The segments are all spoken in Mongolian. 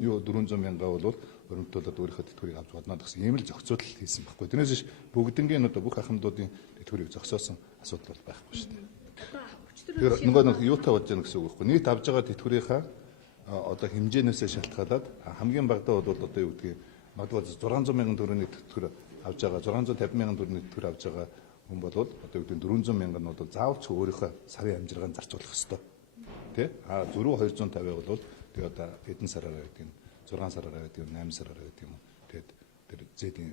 юу 400 мянга бол өрөмтөлөд өөрийнхөө тэтгэврийг авч болно гэсэн ийм л зохицуулалт хийсэн байхгүй. Тэрнээс биш бүгднгийн одоо бүх ахмадуудын тэтгэврийг зогсоосон асуудал бол байхгүй шүү дээ. Тэр нөгөө юутай болж байгаа гэсэн үг байхгүй. Нийт авж байгаа тэтгэврийнхаа одоо хэмжээнээсээ шалтгаалаад хамгийн багадаа бол одоо юу гэдгийг магадгүй 600 мянган төгрөгийн тэтгэвэр авж байгаа 650 мянган төгрөгийн тэтгэвэр авж байгаа хүн бол одоо үүдэн 400 мянган нь бол заавалч өөрийнхөө сарын амжиргаанд зарцуулах ёстой. Тэ? Зөрүү 250 бол тэгээ одоо хэдэн сараар гэдэг юм 6 сараар гэдэг юм 8 сараар гэдэг юм. Тэгээд тэр зээлийн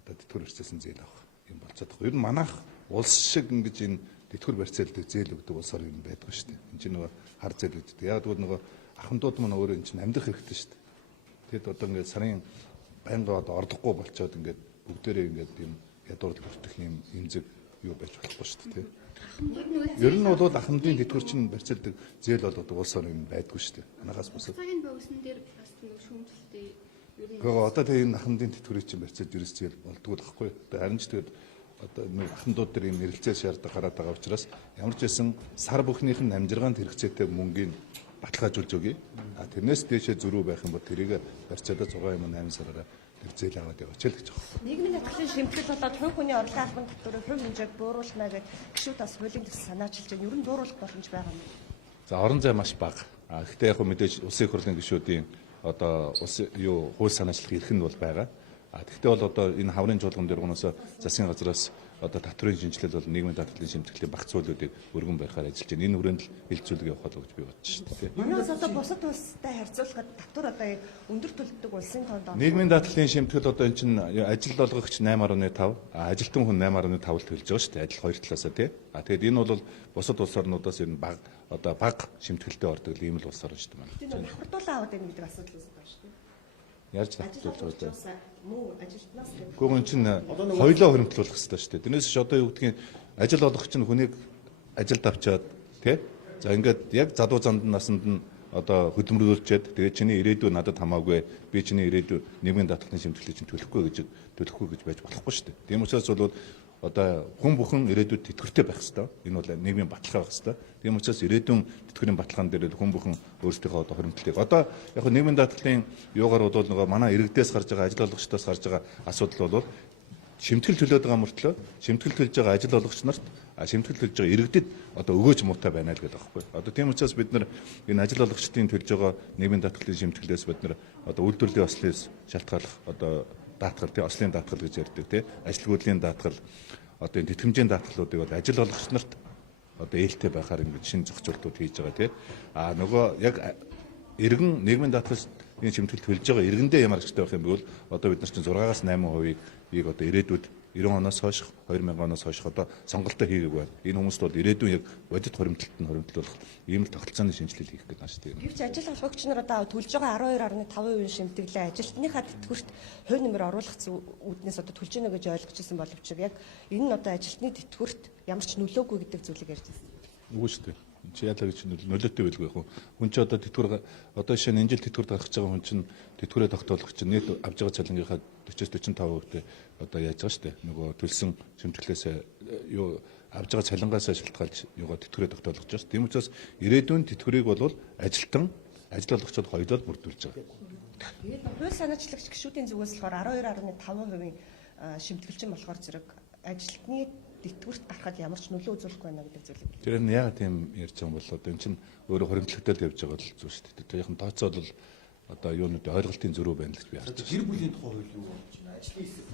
одоо тэтгэвэр барьцаалсан зээл авах юм болцоод байгаа. Ер нь манайх улс шиг ингэж энэ тэтгэвэр барьцаалдаг зээл өгдөг улсаар юм байдаг шүү дээ. Энд чинь нөгөө хар зээл өгдөг. Яг тэгвэл нөгөө ахмадууд маань өөрөө энэ чинь амьдрах хэрэгтэй шүү дээ. Тэгэд одоо ингээд сарын байнга одоо орлогогүй болцоод ингээд бүгдээрээ ингээд юм ядуурлаг бүртгэх юм эмзэг юу байж болохгүй шүү дээ. Ер нь бол ахмадын тэтгэвэр чинь барьцаалдаг зээл бол одоо улсаар юм байдгүй шүү дээ. Манайхаас босоод. Цагийн богисон дээр бас нэг шүүмжлэлтэй ер нь. Гэхдээ одоо тэгээ энэ ахмадын тэтгэврийг чинь барьцаалж ерөөс зээл болдгоо л байхгүй. Харин ч тэгээд одоо нэг ахмадууд дээр юм нэрэлцээ шаарддаг гараад байгаа учраас ямар ч байсан сар бүхнийх нь амжиргаанд хэрэгцээтэй мөнгийг баталгаажуулж өгье. Тэрнээс дээшээ зөрүү байх юм бол тэрийг барьцаалаад 6 юм 8 сараараа тэр зээл аваад яваач л гэж байна. Нийгмийн татгалзын шимтгэл болоод хувь хүний орлогын албан татварыг хувь хэмжээг бууруулна гэж гишүүд бас хуулийн төсөл санаачилж байна. Ер нь бууруулах боломж байгаа юм. За орон зай маш бага. Гэхдээ яг мэдээж улсын их хурлын гишүүдийн одоо улс юу хууль санаачлах эрх нь бол байгаа. Тэгвэл бол одоо энэ хаврын чуулган дээр гуноос засгийн газраас одоо татврын шинжилэл бол нийгмийн татгалзын шимтгэлийн багц зүйлүүдийг өргөн барихаар ажиллаж байна. Энэ хүрээнд л хилцүүлэг явах болов гэж би бодож байна шүү дээ. Манайс одоо бусад улстай харьцуулахад татвар одоо өндөр төлдөг улсын тоонд нийгмийн татгалзын шимтгэл одоо энэ чинь ажил олгогч 8.5, ажилтан хүн 8.5 л төлж байгаа шүү дээ. Ажил хоёр талаасаа тий. Тэгээд энэ бол бусад улс орнуудаас ер нь бага одоо бага шимтгэлтэй ордог ийм л улс орн шүү дээ. Тийм давхардуулаа аваад байна гэдэг асуудал үүсэж байгаа шүү дээ. Яаж татварлуулж байгаа вэ? Муу ажилтнаас Гэхдээ энэ чинь хоёлоо хөрөмтлүүлэх хэрэгтэй шүү дээ. Тэрнээс ч одоо юу гэдгийг ажил олгогч нь хүнийг ажилд авчаад тий. За ингээд яг залуу занд насанд нь одоо хөдөлмөрлүүлчихэд тэгээд чиний ирээдүй надад хамаагүй би чиний ирээдүй нийгмийн татгалзын шимтгэлийг чинь төлөхгүй гэж байж болохгүй шүү дээ. Тийм учраас бол одоо хүн бүхэн ирээдүйд тэтгэвртэй байх хэрэгтэй. Энэ бол нийгмийн баталгаа байх хэрэгтэй. Тийм учраас ирээдүйн тэтгэврийн баталгаан дээр хүн бүхэн өөрсдийнхөө одоо хоригдлыг одоо яг нь нийгмийн даатгалын юугаар бол нөгөө манай иргэдээс гарч байгаа ажил олгогчдоос гарч байгаа асуудал бол шимтгэл төлөөд байгаа мөртлөө шимтгэл төлж байгаа ажил олгогч нарт шимтгэл төлж байгаа иргэдэд одоо өгөөж муутай байна л гэдэг байхгүй. Одоо тийм учраас бид нар энэ ажил олгогчдын төлж байгаа нийгмийн даатгалын шимтгэлээс бид нар одоо үйлдвэрлэлийн ослоос шалтгаалах одоо даатгал тий ослын даатгал гэж ярьдаг тий ажилгүйдлийн даатгал одоо энэ тэтгэмжийн даатгалуудыг бол ажил олгогч нарт одоо ээлтэй байхаар ингэж шинэ зохицуултууд хийж байгаа тий нөгөө яг иргэн нийгмийн даатгал энэ шимтгэл төлж байгаа иргэндээ ямар хэрэгтэй байх юм бэ бол одоо бид нар чинь 6-8% одоо ирээдүйд 90 оноос хойш 2000 оноос хойш одоо сонголтоо хийгээг байна. Энэ хүмүүст бол ирээдүйн яг бодит хоримтлолтод ийм л тогтолцооны шинжилэл хийх гэдэг байна шүү дээ. Гэвч ажил олгогч нар одоо төлж байгаа 12.5% шимтгэлээ ажилтныхаа тэтгэврт хувь нэмэр оруулах үүднээс одоо төлж гэнэ гэж ойлгочихсон боловч яг энэ нь одоо ажилтны тэтгэврт ямар ч нөлөөгүй гэдэг зүйлийг ярьж байна. Үгүй шүү дээ. Чи яалаа гэж нөлөөтэй байлгүй яг хүн чи одоо тэтгэвэр одоо жишээ нь энэ жил тэтгэвэр гаргаж байгаа хүн чинь тэтгэврээ тогтоолох чинь нийт авж байгаа цалингийнхаа 40-45% одоо яаж байгаа шүү дээ. Нөгөө төлсөн шимтгэлээс юу авж байгаа цалингаасаа шалтгаалж юугаа тэтгэврээ тогтоолгож байгаа шүү. Тийм учраас ирээдүйн тэтгэврийг бол ажил олгогчдод хоёулаа бүрдүүлж байгаа. Тэгээд хууль санаачлагч гишүүдийн зүгээс болохоор 12.5% шимтгэлчин болохоор зэрэг ажилтны тэтгэврт гарахад ямар ч нөлөө үзүүлэхгүй байна гэдэг зүйлийг. Тэр нь яагаад тийм ярьж байгаа юм бол одоо эн чинь өөрөө хоримтлогтой л явж байгаа л зүйл шүү дээ. Тэр яхан тооцоол бол одоо юунууд ойлголтын зөрүү байна л гэж би харж байна. Гэр бүлийн тухай хууль юу болж байна? Ажлын хэсэг